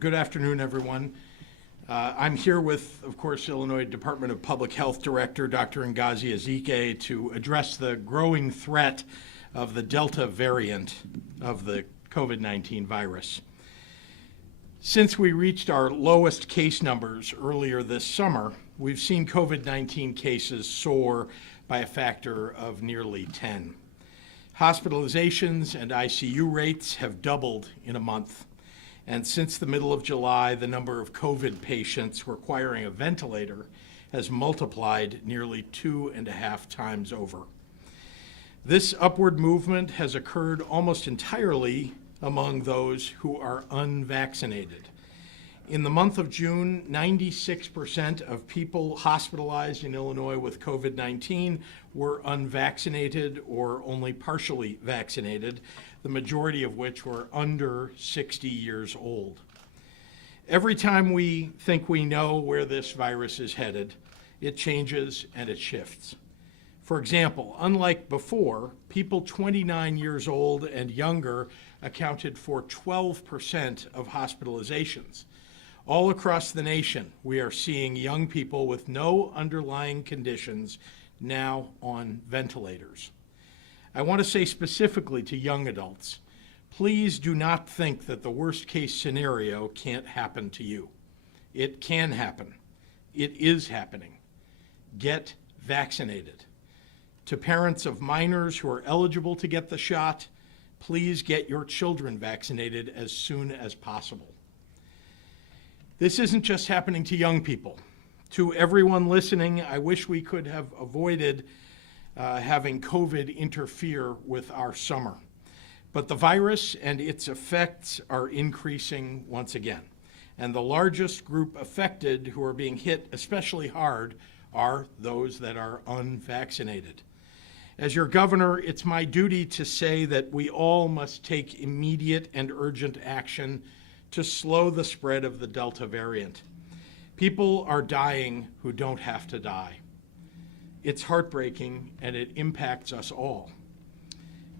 Good afternoon, everyone. I'm here with, of course, Illinois Department of Public Health Director Dr. Ngozi Ezike to address the growing threat of the Delta variant of the COVID-19 virus. Since we reached our lowest case numbers earlier this summer, we've seen COVID-19 cases soar by a factor of nearly 10. Hospitalizations and ICU rates have doubled in a month. And since the middle of July, the number of COVID patients requiring a ventilator has multiplied nearly 2.5 times over. This upward movement has occurred almost entirely among those who are unvaccinated. In the month of June, 96% of people hospitalized in Illinois with COVID-19 were unvaccinated or only partially vaccinated, the majority of which were under 60 years old. Every time we think we know where this virus is headed, it changes and it shifts. For example, unlike before, people 29 years old and younger accounted for 12% of hospitalizations. All across the nation, we are seeing young people with no underlying conditions now on ventilators. I want to say specifically to young adults, please do not think that the worst case scenario can't happen to you. It can happen. It is happening. Get vaccinated. To parents of minors who are eligible to get the shot, please get your children vaccinated as soon as possible. This isn't just happening to young people. To everyone listening, I wish we could have avoided having COVID interfere with our summer. But the virus and its effects are increasing once again. And the largest group affected who are being hit especially hard are those that are unvaccinated. As your governor, it's my duty to say that we all must take immediate and urgent action to slow the spread of the Delta variant. People are dying who don't have to die. It's heartbreaking and it impacts us all.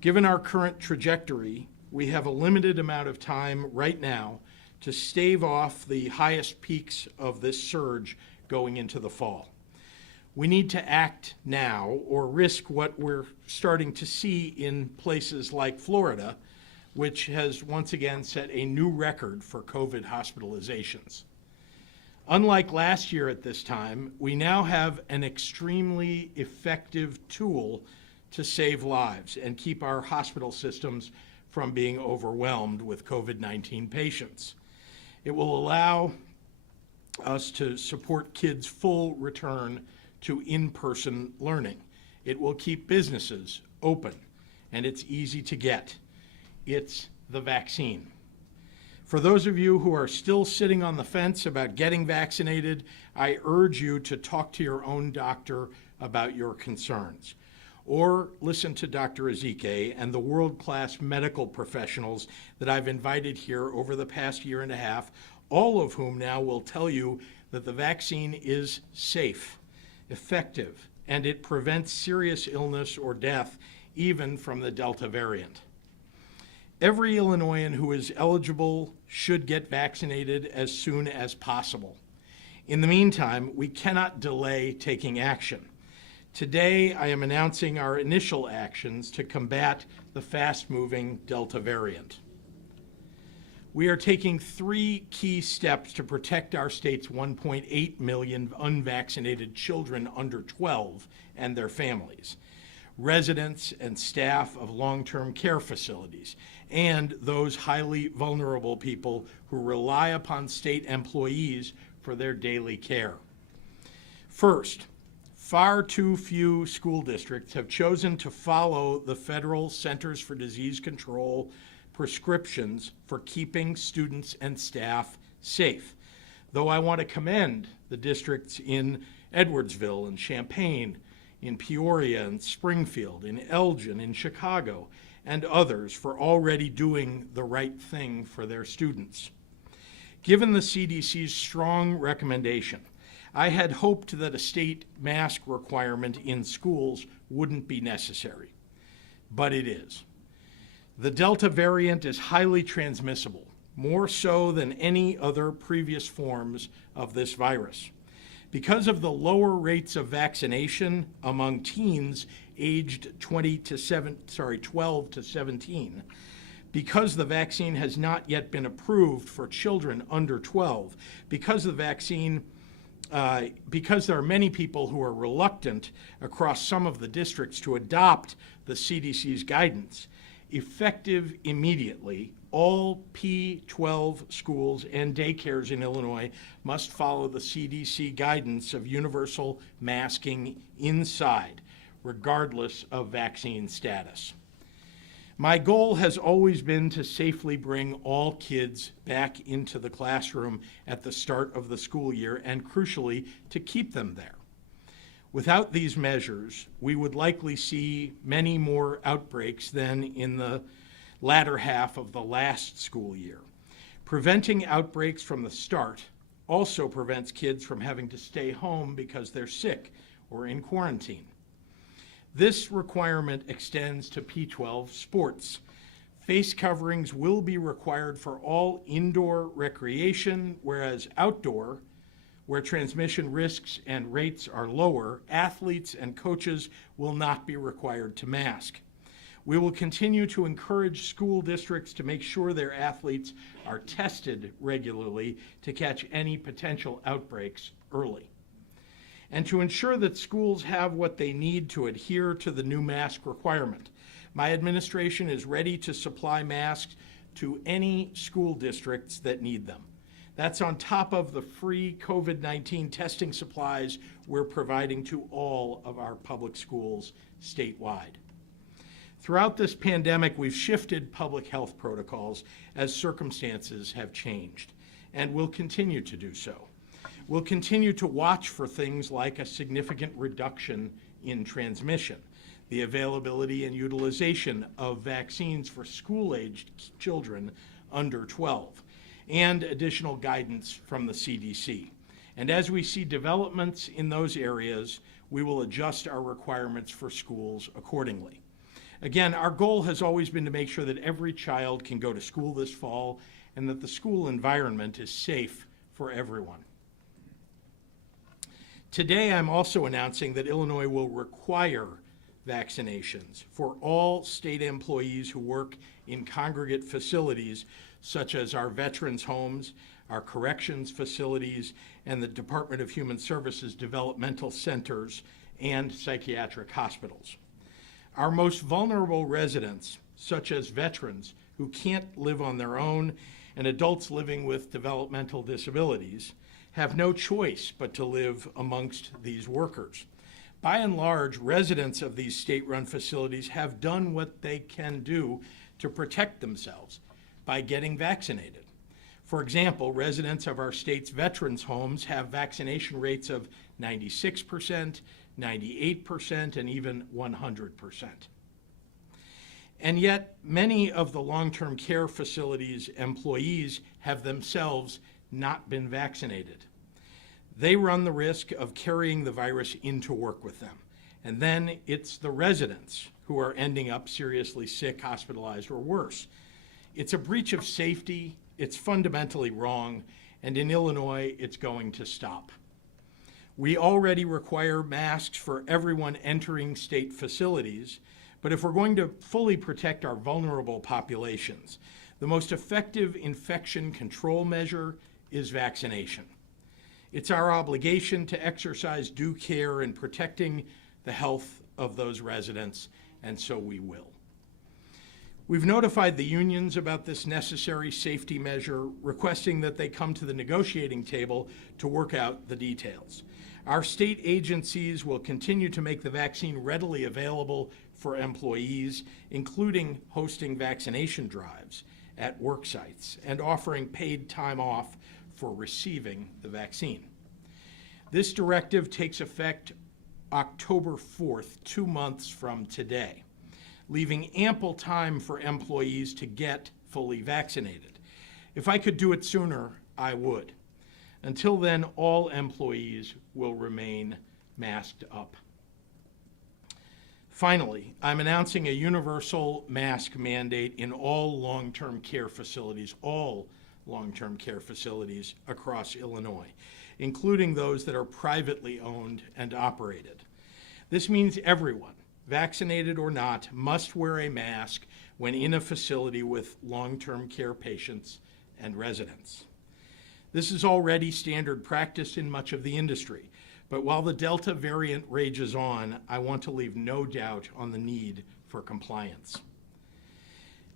Given our current trajectory, we have a limited amount of time right now to stave off the highest peaks of this surge going into the fall. We need to act now or risk what we're starting to see in places like Florida, which has once again set a new record for COVID hospitalizations. Unlike last year at this time, we now have an extremely effective tool to save lives and keep our hospital systems from being overwhelmed with COVID-19 patients. It will allow us to support kids' full return to in-person learning. It will keep businesses open, and it's easy to get. It's the vaccine. For those of you who are still sitting on the fence about getting vaccinated, I urge you to talk to your own doctor about your concerns. Or listen to Dr. Ezike and the world-class medical professionals that I've invited here over the past year and a half, all of whom now will tell you that the vaccine is safe, effective, and it prevents serious illness or death, even from the Delta variant. Every Illinoisan who is eligible should get vaccinated as soon as possible. In the meantime, we cannot delay taking action. Today, I am announcing our initial actions to combat the fast-moving Delta variant. We are taking 3 key steps to protect our state's 1.8 million unvaccinated children under 12 and their families, residents and staff of long-term care facilities, and those highly vulnerable people who rely upon state employees for their daily care. First, far too few school districts have chosen to follow the federal Centers for Disease Control prescriptions for keeping students and staff safe. Though I want to commend the districts in Edwardsville and Champaign, in Peoria and Springfield, in Elgin, in Chicago, and others for already doing the right thing for their students. Given the CDC's strong recommendation, I had hoped that a state mask requirement in schools wouldn't be necessary, but it is. The Delta variant is highly transmissible, more so than any other previous forms of this virus. Because of the lower rates of vaccination among teens aged 12 to 17, because the vaccine has not yet been approved for children under 12, because there are many people who are reluctant across some of the districts to adopt the CDC's guidance, effective immediately, all P12 schools and daycares in Illinois must follow the CDC guidance of universal masking inside, regardless of vaccine status. My goal has always been to safely bring all kids back into the classroom at the start of the school year and, crucially, to keep them there. Without these measures, we would likely see many more outbreaks than in the latter half of the last school year. Preventing outbreaks from the start also prevents kids from having to stay home because they're sick or in quarantine. This requirement extends to P12 sports. Face coverings will be required for all indoor recreation, whereas outdoor, where transmission risks and rates are lower, athletes and coaches will not be required to mask. We will continue to encourage school districts to make sure their athletes are tested regularly to catch any potential outbreaks early, and to ensure that schools have what they need to adhere to the new mask requirement. My administration is ready to supply masks to any school districts that need them. That's on top of the free COVID-19 testing supplies we're providing to all of our public schools statewide. Throughout this pandemic, we've shifted public health protocols as circumstances have changed, and will continue to do so. We'll continue to watch for things like a significant reduction in transmission, the availability and utilization of vaccines for school-aged children under 12, and additional guidance from the CDC. And as we see developments in those areas, we will adjust our requirements for schools accordingly. Again, our goal has always been to make sure that every child can go to school this fall and that the school environment is safe for everyone. Today, I'm also announcing that Illinois will require vaccinations for all state employees who work in congregate facilities such as our veterans' homes, our corrections facilities, and the Department of Human Services developmental centers and psychiatric hospitals. Our most vulnerable residents, such as veterans who can't live on their own and adults living with developmental disabilities, have no choice but to live amongst these workers. By and large, residents of these state-run facilities have done what they can do to protect themselves by getting vaccinated. For example, residents of our state's veterans' homes have vaccination rates of 96%, 98%, and even 100%. And yet, many of the long-term care facilities' employees have themselves not been vaccinated. They run the risk of carrying the virus into work with them. And then it's the residents who are ending up seriously sick, hospitalized, or worse. It's a breach of safety, it's fundamentally wrong, and in Illinois, it's going to stop. We already require masks for everyone entering state facilities, but if we're going to fully protect our vulnerable populations, the most effective infection control measure is vaccination. It's our obligation to exercise due care in protecting the health of those residents, and so we will. We've notified the unions about this necessary safety measure, requesting that they come to the negotiating table to work out the details. Our state agencies will continue to make the vaccine readily available for employees, including hosting vaccination drives at work sites and offering paid time off for receiving the vaccine. This directive takes effect October 4th, 2 months from today, leaving ample time for employees to get fully vaccinated. If I could do it sooner, I would. Until then, all employees will remain masked up. Finally, I'm announcing a universal mask mandate in all long-term care facilities, all long-term care facilities across Illinois, including those that are privately owned and operated. This means everyone, vaccinated or not, must wear a mask when in a facility with long-term care patients and residents. This is already standard practice in much of the industry, but while the Delta variant rages on, I want to leave no doubt on the need for compliance.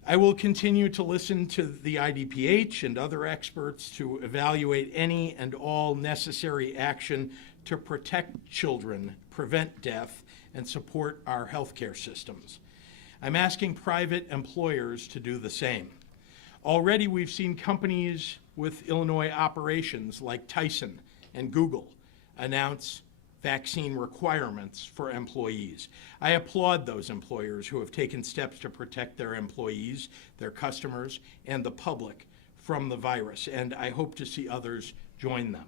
I will continue to listen to the IDPH and other experts to evaluate any and all necessary action to protect children, prevent death, and support our healthcare systems. I'm asking private employers to do the same. Already we've seen companies with Illinois operations like Tyson and Google announce vaccine requirements for employees. I applaud those employers who have taken steps to protect their employees, their customers, and the public from the virus, and I hope to see others join them.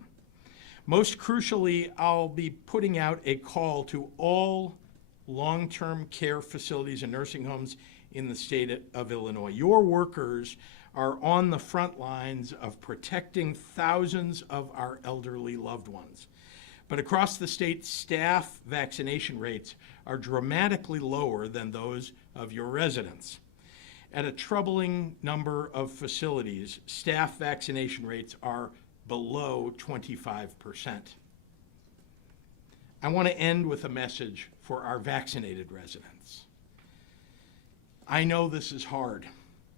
Most crucially, I'll be putting out a call to all long-term care facilities and nursing homes in the state of Illinois. Your workers are on the front lines of protecting thousands of our elderly loved ones. But across the state, staff vaccination rates are dramatically lower than those of your residents. At a troubling number of facilities, staff vaccination rates are below 25%. I want to end with a message for our vaccinated residents. I know this is hard.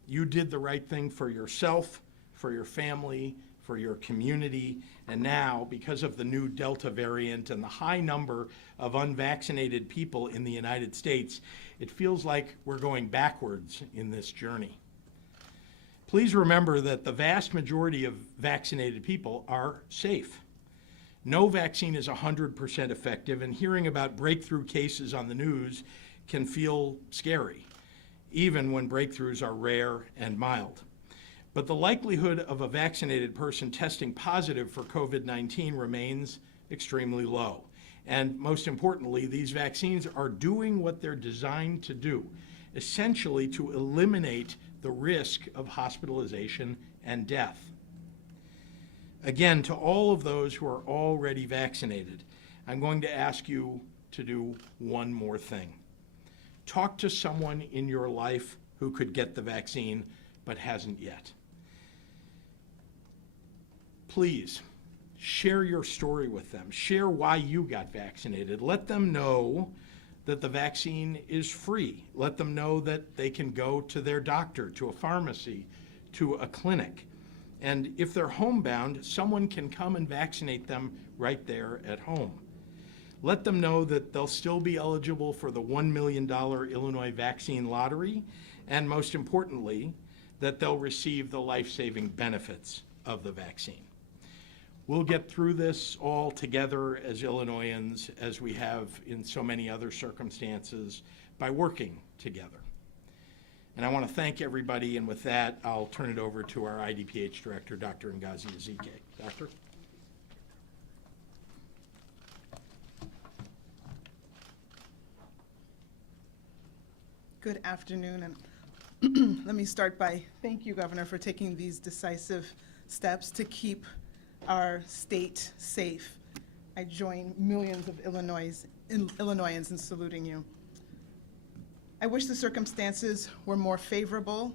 You did the right thing for yourself, for your family, for your community, and now, because of the new Delta variant and the high number of unvaccinated people in the United States, it feels like we're going backwards in this journey. Please remember that the vast majority of vaccinated people are safe. No vaccine is 100% effective, and hearing about breakthrough cases on the news can feel scary, even when breakthroughs are rare and mild. But the likelihood of a vaccinated person testing positive for COVID-19 remains extremely low. And most importantly, these vaccines are doing what they're designed to do, essentially to eliminate the risk of hospitalization and death. Again, to all of those who are already vaccinated, I'm going to ask you to do one more thing. Talk to someone in your life who could get the vaccine but hasn't yet. Please share your story with them. Share why you got vaccinated. Let them know that the vaccine is free. Let them know that they can go to their doctor, to a pharmacy, to a clinic. And if they're homebound, someone can come and vaccinate them right there at home. Let them know that they'll still be eligible for the $1 million Illinois vaccine lottery, and most importantly, that they'll receive the life-saving benefits of the vaccine. We'll get through this all together as Illinoisans, as we have in so many other circumstances, by working together. And I want to thank everybody, and with that, I'll turn it over to our IDPH Director, Dr. Ngozi Ezike. Doctor? Good afternoon, and let me start by thank you, Governor, for taking these decisive steps to keep our state safe. I join millions of Illinoisans in saluting you. I wish the circumstances were more favorable,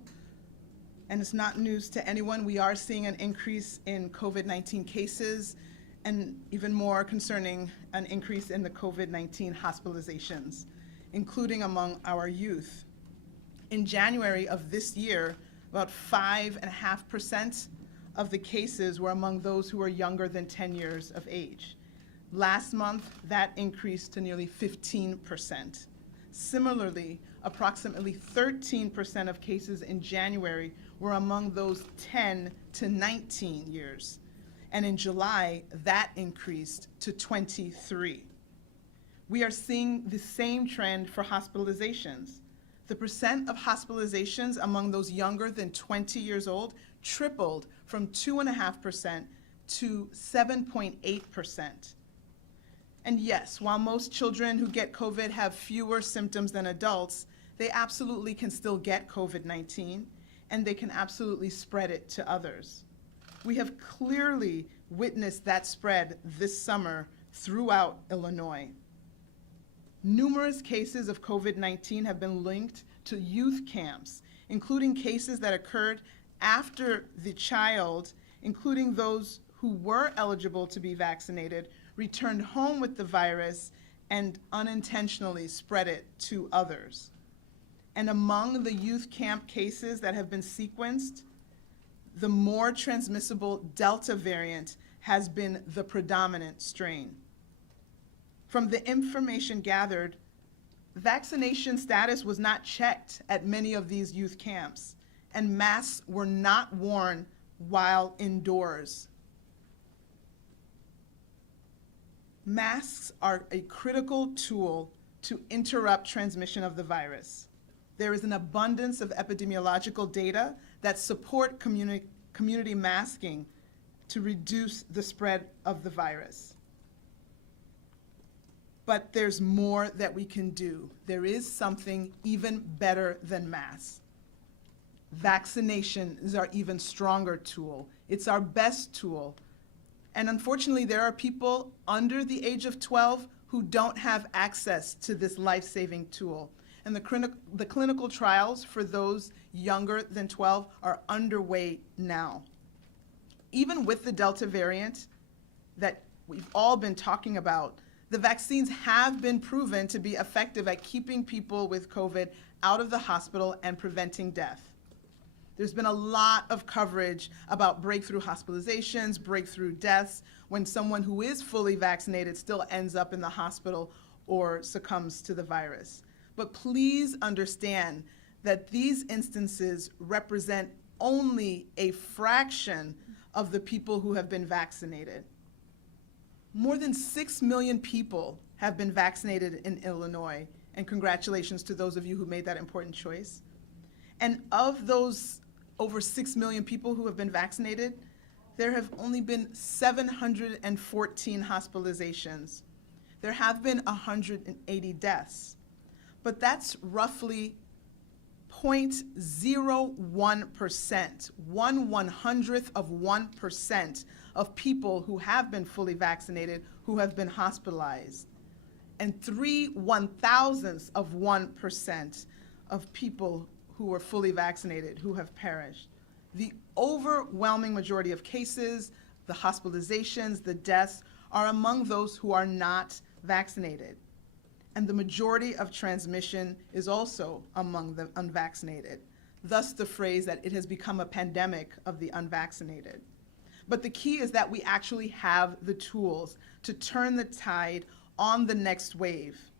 and it's not news to anyone. We are seeing an increase in COVID-19 cases, and even more concerning, an increase in the COVID-19 hospitalizations, including among our youth. In January of this year, about 5.5% of the cases were among those who were younger than 10 years of age. Last month, that increased to nearly 15%. Similarly, approximately 13% of cases in January were among those 10 to 19 years. And in July, that increased to 23. We are seeing the same trend for hospitalizations. The percent of hospitalizations among those younger than 20 years old tripled from 2.5% to 7.8%. And yes, while most children who get COVID have fewer symptoms than adults, they absolutely can still get COVID-19, and they can absolutely spread it to others. We have clearly witnessed that spread this summer throughout Illinois. Numerous cases of COVID-19 have been linked to youth camps, including cases that occurred after the child, including those who were eligible to be vaccinated, returned home with the virus and unintentionally spread it to others. And among the youth camp cases that have been sequenced, the more transmissible Delta variant has been the predominant strain. From the information gathered, vaccination status was not checked at many of these youth camps, and masks were not worn while indoors. Masks are a critical tool to interrupt transmission of the virus. There is an abundance of epidemiological data that support community masking to reduce the spread of the virus. But there's more that we can do. There is something even better than masks. Vaccination is our even stronger tool. It's our best tool. And unfortunately, there are people under the age of 12 who don't have access to this life-saving tool. And the clinical trials for those younger than 12 are underway now. Even with the Delta variant that we've all been talking about, the vaccines have been proven to be effective at keeping people with COVID out of the hospital and preventing death. There's been a lot of coverage about breakthrough hospitalizations, breakthrough deaths, when someone who is fully vaccinated still ends up in the hospital or succumbs to the virus. But please understand that these instances represent only a fraction of the people who have been vaccinated. More than 6 million people have been vaccinated in Illinois, and congratulations to those of you who made that important choice. And of those over 6 million people who have been vaccinated, there have only been 714 hospitalizations. There have been 180 deaths, but that's roughly 0.01%, 1/100th of 1% of people who have been fully vaccinated who have been hospitalized, and 3/1000ths of 1% of people who were fully vaccinated who have perished. The overwhelming majority of cases, the hospitalizations, the deaths, are among those who are not vaccinated. And the majority of transmission is also among the unvaccinated. Thus the phrase that it has become a pandemic of the unvaccinated. But the key is that we actually have the tools to turn the tide on the next wave.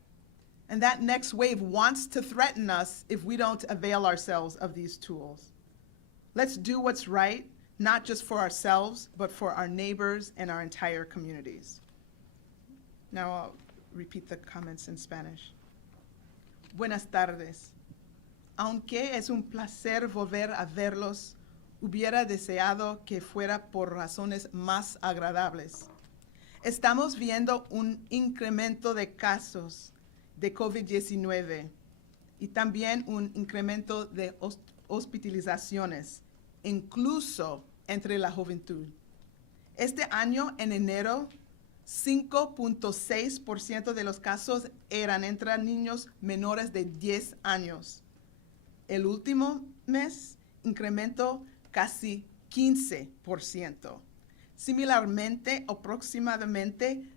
And that next wave wants to threaten us if we don't avail ourselves of these tools. Let's do what's right, not just for ourselves, but for our neighbors and our entire communities. Now I'll repeat the comments in Spanish. Buenas tardes. Aunque es un placer volver a verlos, hubiera deseado que fuera por razones más agradables. Estamos viendo un incremento de casos de COVID-19 y también un incremento de hospitalizaciones, incluso entre la juventud. Este año, en enero, 5.6% de los casos eran entre niños menores de 10 años. El último mes, incrementó casi 15%. Similarmente, aproximadamente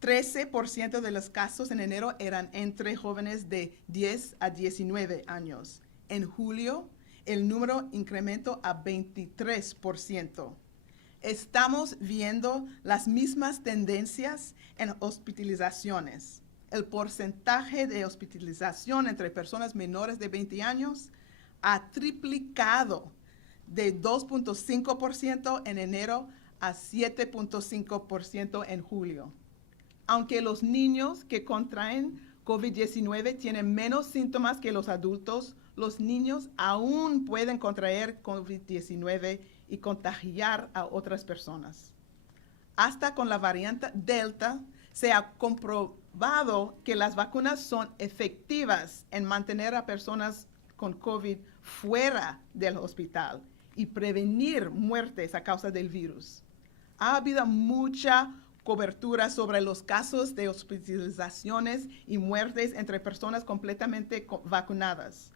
13% de los casos en enero eran entre jóvenes de 10 a 19 años. En julio, el número incrementó a 23%. Estamos viendo las mismas tendencias en hospitalizaciones. El porcentaje de hospitalización entre personas menores de 20 años ha triplicado de 2.5% en enero a 7.5% en julio. Aunque los niños que contraen COVID-19 tienen menos síntomas que los adultos, los niños aún pueden contraer COVID-19 y contagiar a otras personas. Hasta con la variante Delta se ha comprobado que las vacunas son efectivas en mantener a personas con COVID fuera del hospital y prevenir muertes a causa del virus. Ha habido mucha cobertura sobre los casos de hospitalizaciones y muertes entre personas completamente vacunadas.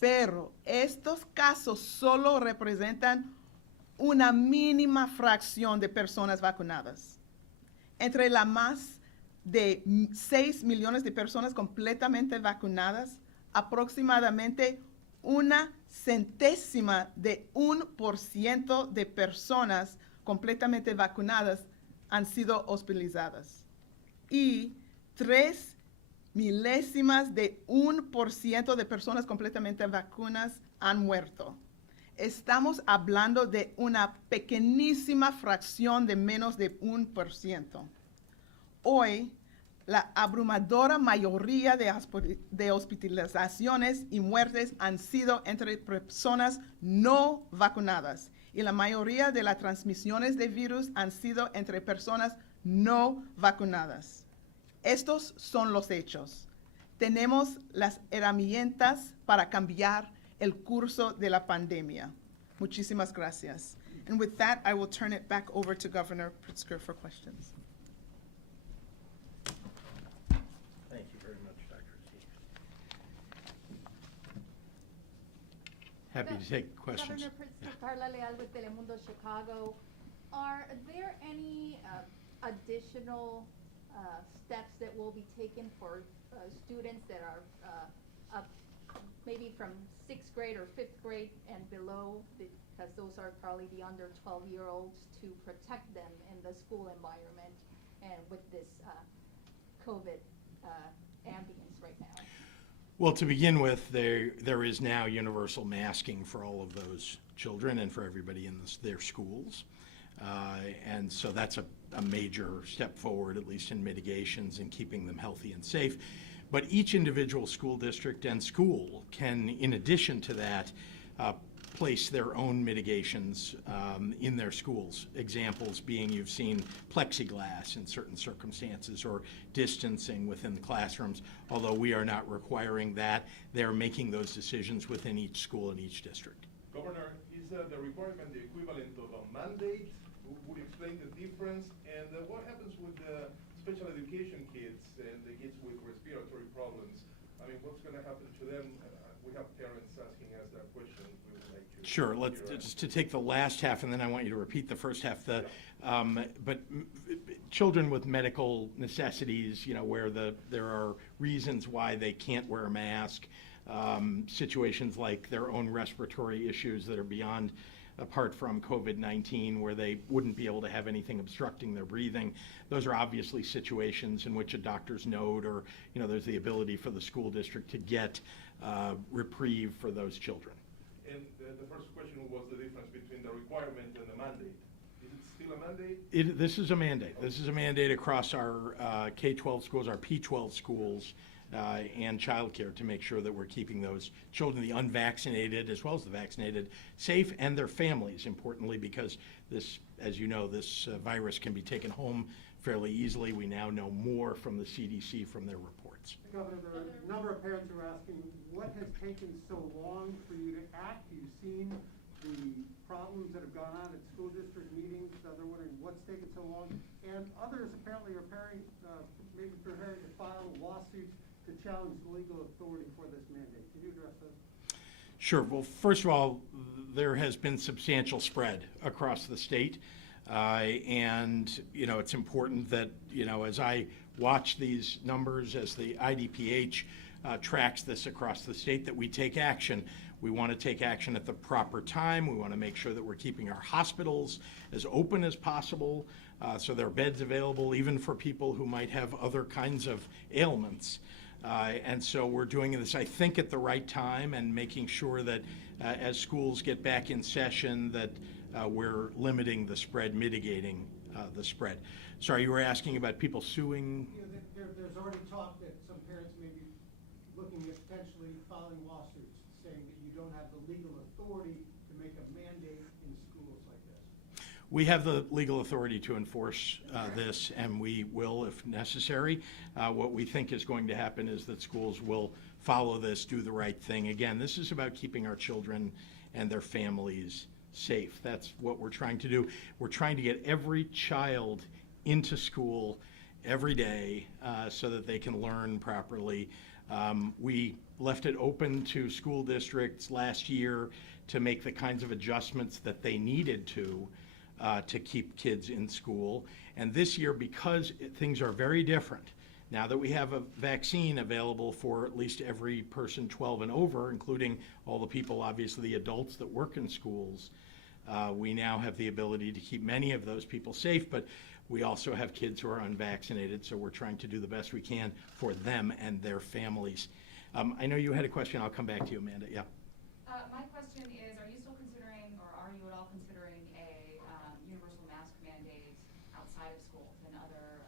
Pero estos casos solo representan una mínima fracción de personas vacunadas. Entre las más de 6 millones de personas completamente vacunadas, aproximadamente 0.1% de personas completamente vacunadas han sido hospitalizadas y 0.03% de personas completamente vacunadas han muerto. Estamos hablando de una pequeñísima fracción de menos de 1%. Hoy, la abrumadora mayoría de hospitalizaciones y muertes han sido entre personas no vacunadas y la mayoría de las transmisiones de virus han sido entre personas no vacunadas. Estos son los hechos. Tenemos las herramientas para cambiar el curso de la pandemia. Muchísimas gracias. And with that, I will turn it back over to Governor Pritzker for questions. Thank you very much, Dr. Zeke. Happy to take questions. Governor Pritzker, Carla Leal with Telemundo Chicago. Are there any additional steps that will be taken for students that are up maybe from 6th grade or 5th grade and below, because those are probably the under 12-year-olds, to protect them in the school environment and with this COVID ambience right now? Well, to begin with, there is now universal masking for all of those children and for everybody in their schools. And so that's a major step forward, at least in mitigations and keeping them healthy and safe. But each individual school district and school can, in addition to that, place their own mitigations in their schools. Examples being, you've seen plexiglass in certain circumstances or distancing within the classrooms. Although we are not requiring that, they're making those decisions within each school and each district. Governor, is the requirement the equivalent of a mandate? Would you explain the difference? And what happens with the special education kids and the kids with respiratory problems? I mean, what's going to happen to them? We have parents asking us that question. We would like to Sure. Let's just to take the last half, and then I want you to repeat the first half. Children with medical necessities, where there are reasons why they can't wear a mask, situations like their own respiratory issues that are beyond, apart from COVID-19, where they wouldn't be able to have anything obstructing their breathing. Those are obviously situations in which a doctor's note or, there's the ability for the school district to get reprieve for those children. And the first question was the difference between the requirement and the mandate. Is it still a mandate? This is a mandate. This is a mandate across our K-12 schools, our P-12 schools, and childcare to make sure that we're keeping those children, the unvaccinated as well as the vaccinated, safe, and their families, importantly, because this, as you know, this virus can be taken home fairly easily. We now know more from the CDC from their reports. Governor, there are a number of parents who are asking, what has taken so long for you to act? You've seen the problems that have gone on at school district meetings. They're wondering what's taken so long. And others apparently are maybe preparing to file lawsuits to challenge the legal authority for this mandate. Can you address this? Sure. Well, first of all, there has been substantial spread across the state. And, it's important that, as I watch these numbers, as the IDPH tracks this across the state, that we take action. We want to take action at the proper time. We want to make sure that we're keeping our hospitals as open as possible, so there are beds available even for people who might have other kinds of ailments. And so we're doing this, I think, at the right time and making sure that as schools get back in session that we're limiting the spread, mitigating the spread. Sorry, you were asking about people suing? There's already talk that some parents may be looking at potentially filing lawsuits saying that you don't have the legal authority to make a mandate in schools like this. We have the legal authority to enforce this, and we will if necessary. What we think is going to happen is that schools will follow this, do the right thing. Again, this is about keeping our children and their families safe. That's what we're trying to do. We're trying to get every child into school every day so that they can learn properly. We left it open to school districts last year to make the kinds of adjustments that they needed to keep kids in school. And this year, because things are very different, now that we have a vaccine available for at least every person 12 and over, including all the people, obviously the adults that work in schools, we now have the ability to keep many of those people safe, but we also have kids who are unvaccinated, so we're trying to do the best we can for them and their families. I know you had a question. I'll come back to you, Amanda. Yeah. My question is, are you still considering, or are you at all considering a universal mask mandate outside of school and other,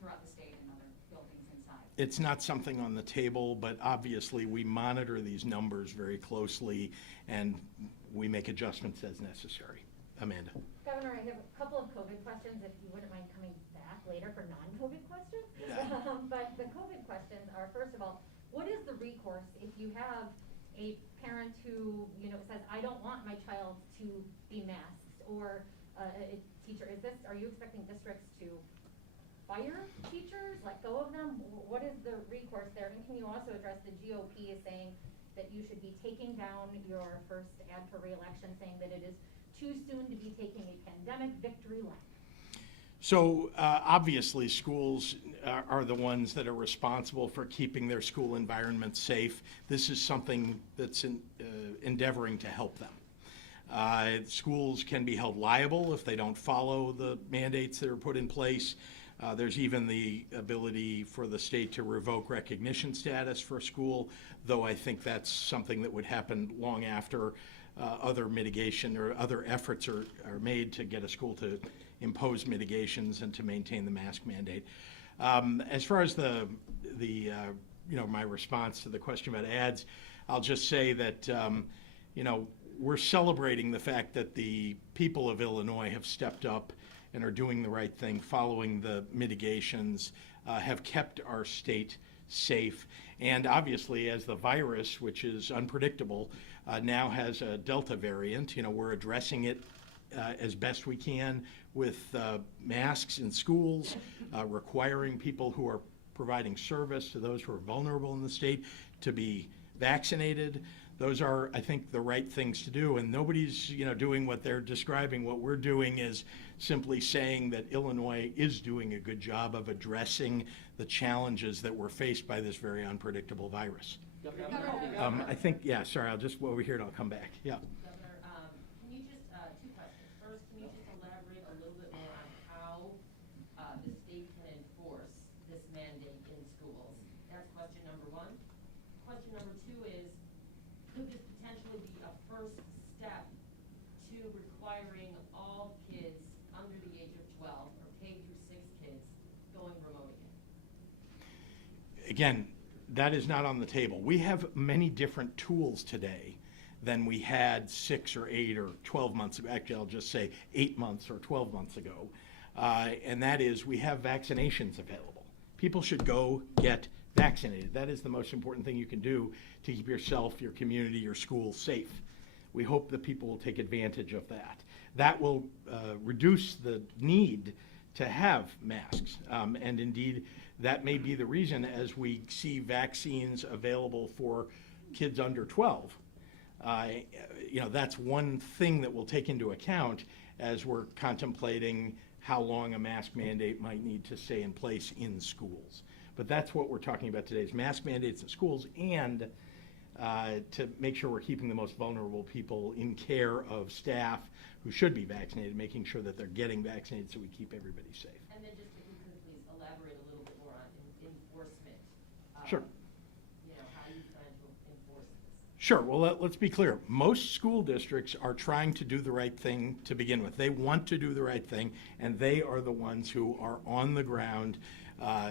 throughout the state and other buildings inside? It's not something on the table, but obviously we monitor these numbers very closely and we make adjustments as necessary. Amanda. Governor, I have a couple of COVID questions, if you wouldn't mind coming back later for non-COVID questions. Yeah. But the COVID questions are, first of all, what is the recourse if you have a parent who, says, I don't want my child to be masked, or a teacher? Are you expecting districts to fire teachers, let go of them? What is the recourse there? And can you also address the GOP is saying that you should be taking down your first ad for re-election, saying that it is too soon to be taking a pandemic victory lap? So obviously schools are the ones that are responsible for keeping their school environment safe. This is something that's endeavoring to help them. Schools can be held liable if they don't follow the mandates that are put in place. There's even the ability for the state to revoke recognition status for a school, though I think that's something that would happen long after other mitigation or other efforts are made to get a school to impose mitigations and to maintain the mask mandate. As far as my response to the question about ads, I'll just say that we're celebrating the fact that the people of Illinois have stepped up and are doing the right thing, following the mitigations, have kept our state safe. And obviously, as the virus, which is unpredictable, now has a Delta variant, we're addressing it as best we can with masks in schools, requiring people who are providing service to those who are vulnerable in the state to be vaccinated. Those are, I think, the right things to do, and nobody's, doing what they're describing. What we're doing is simply saying that Illinois is doing a good job of addressing the challenges that we're faced by this very unpredictable virus. I think, sorry, I'll just over here and I'll come back. Yeah. Governor, can you just, two questions. First, can you just elaborate a little bit more on how the state can enforce this mandate in schools? That's question number one. Question number two is, could this potentially be a first step to requiring all kids under the age of 12 or K through 6 kids going remote again? Again, that is not on the table. We have many different tools today than we had 6 or 8 or 12 months ago. Actually, I'll just say 8 months or 12 months ago. And that is, we have vaccinations available. People should go get vaccinated. That is the most important thing you can do to keep yourself, your community, your school safe. We hope that people will take advantage of that. That will reduce the need to have masks. And indeed, that may be the reason as we see vaccines available for kids under 12. That's one thing that we'll take into account as we're contemplating how long a mask mandate might need to stay in place in schools. But that's what we're talking about today, is mask mandates in schools and to make sure we're keeping the most vulnerable people in care of staff who should be vaccinated, making sure that they're getting vaccinated so we keep everybody safe. And then just if you could please elaborate a little bit more on enforcement. Sure. How you plan to enforce this. Sure. Well, let's be clear. Most school districts are trying to do the right thing to begin with. They want to do the right thing, and they are the ones who are on the ground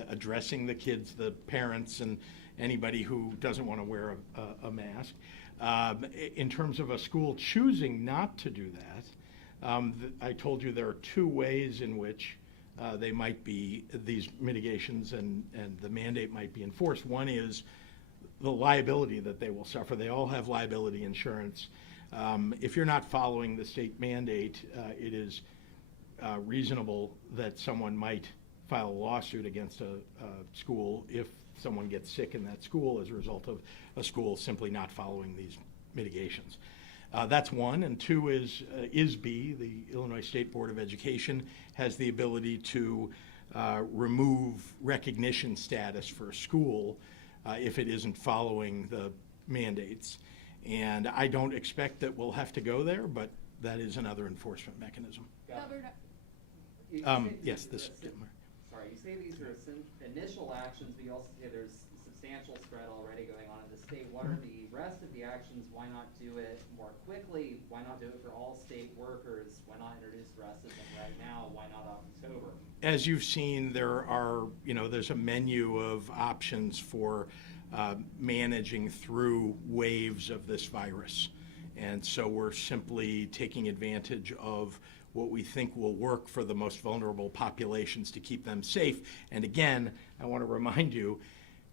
addressing the kids, the parents, and anybody who doesn't want to wear a mask. In terms of a school choosing not to do that, I told you there are two ways in which they might be, these mitigations and the mandate might be enforced. One is the liability that they will suffer. They all have liability insurance. If you're not following the state mandate, it is reasonable that someone might file a lawsuit against a school if someone gets sick in that school as a result of a school simply not following these mitigations. That's one. And two is ISB, the Illinois State Board of Education, has the ability to remove recognition status for a school if it isn't following the mandates. And I don't expect that we'll have to go there, but that is another enforcement mechanism. Governor, Yes, this. Sorry, you say these are initial actions, but you also say there's substantial spread already going on in the state. What are the rest of the actions? Why not do it more quickly? Why not do it for all state workers? Why not introduce the rest of them right now? Why not October? As you've seen, there's a menu of options for managing through waves of this virus. And so we're simply taking advantage of what we think will work for the most vulnerable populations to keep them safe. And again, I want to remind you,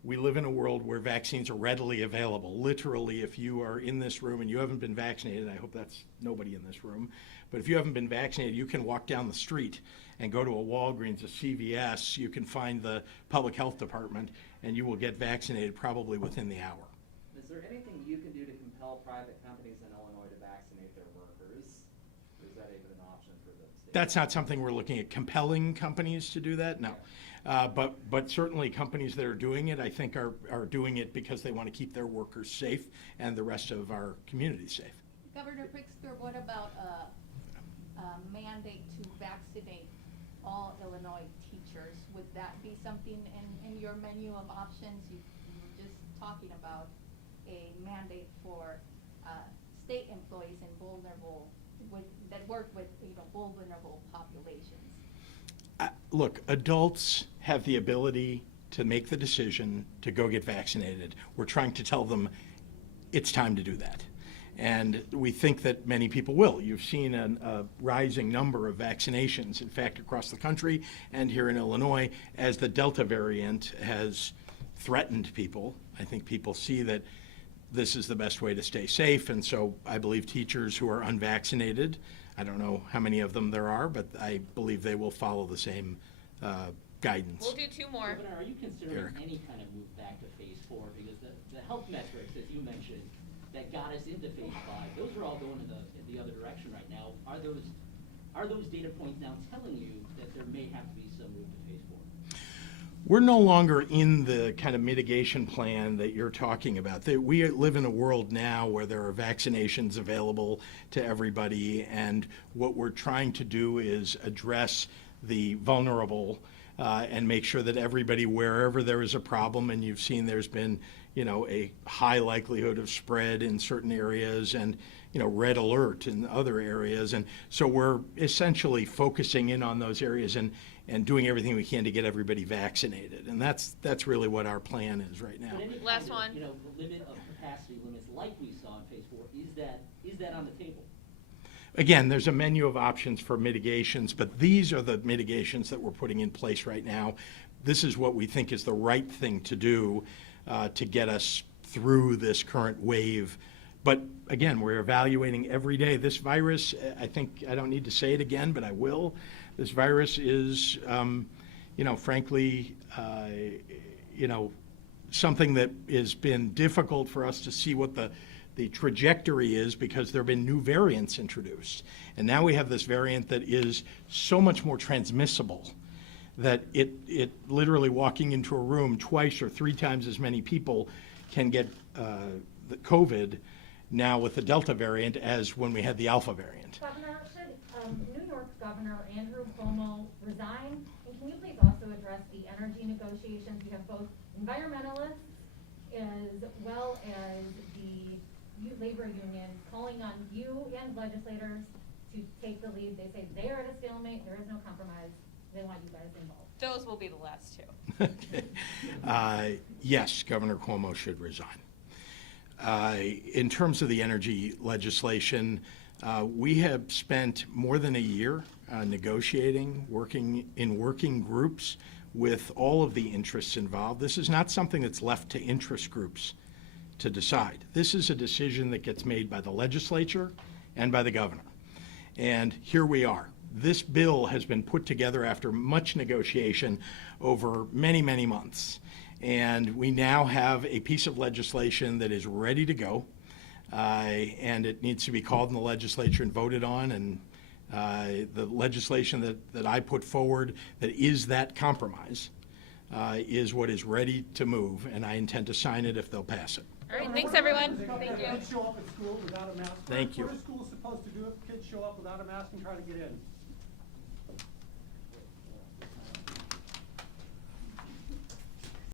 we live in a world where vaccines are readily available. Literally, if you are in this room and you haven't been vaccinated, I hope that's nobody in this room, but if you haven't been vaccinated, you can walk down the street and go to a Walgreens, a CVS, you can find the public health department, and you will get vaccinated probably within the hour. Is there anything you can do to compel private companies in Illinois to vaccinate their workers? Or is that even an option for the state? That's not something we're looking at, compelling companies to do that, no. But certainly companies that are doing it, I think are doing it because they want to keep their workers safe and the rest of our community safe. Governor Pritzker, what about a mandate to vaccinate all Illinois teachers? Would that be something in your menu of options? You were just talking about a mandate for state employees in that work with vulnerable populations. Look, adults have the ability to make the decision to go get vaccinated. We're trying to tell them it's time to do that. And we think that many people will. You've seen a rising number of vaccinations, in fact, across the country and here in Illinois, as the Delta variant has threatened people. I think people see that this is the best way to stay safe, and so I believe teachers who are unvaccinated, I don't know how many of them there are, but I believe they will follow the same guidance. We'll do two more. Governor, are you considering Eric. any kind of move back to phase 4? Because the health metrics, as you mentioned, that got us into phase 5, those are all going in the other direction right now. Are those data points now telling you that there may have to be some move to phase 4? We're no longer in the kind of mitigation plan that you're talking about. We live in a world now where there are vaccinations available to everybody, and what we're trying to do is address the vulnerable and make sure that everybody, wherever there is a problem, and you've seen there's been, a high likelihood of spread in certain areas and, red alert in other areas. And so we're essentially focusing in on those areas and doing everything we can to get everybody vaccinated. And that's really what our plan is right now. But any Last kind of, one. The limit of capacity limits like we saw in phase 4, is that on the table? Again, there's a menu of options for mitigations, but these are the mitigations that we're putting in place right now. This is what we think is the right thing to do to get us through this current wave. But again, we're evaluating every day. This virus, I think, I don't need to say it again, but I will. This virus is, frankly, something that has been difficult for us to see what the trajectory is because there have been new variants introduced. And now we have this variant that is so much more transmissible that it literally walking into a room twice or three times as many people can get the COVID now with the Delta variant as when we had the Alpha variant. Governor, should New York Governor Andrew Cuomo resign? And can you please also address the energy negotiations? We have both environmentalists as well as the labor union calling on you and legislators to take the lead. They say they are at a stalemate, there is no compromise. They want you guys involved. Those will be the last two. Okay. Yes, Governor Cuomo should resign. In terms of the energy legislation, we have spent more than a year negotiating, working in working groups with all of the interests involved. This is not something that's left to interest groups to decide. This is a decision that gets made by the legislature and by the governor. And here we are. This bill has been put together after much negotiation over many, many months. And we now have a piece of legislation that is ready to go. And it needs to be called in the legislature and voted on. And the legislation that I put forward that is that compromise is what is ready to move. And I intend to sign it if they'll pass it. All right, thanks, everyone. If Thank you. Kids show up at school without a mask. Thank you. What are schools supposed to do if kids show up without a mask and try to get in?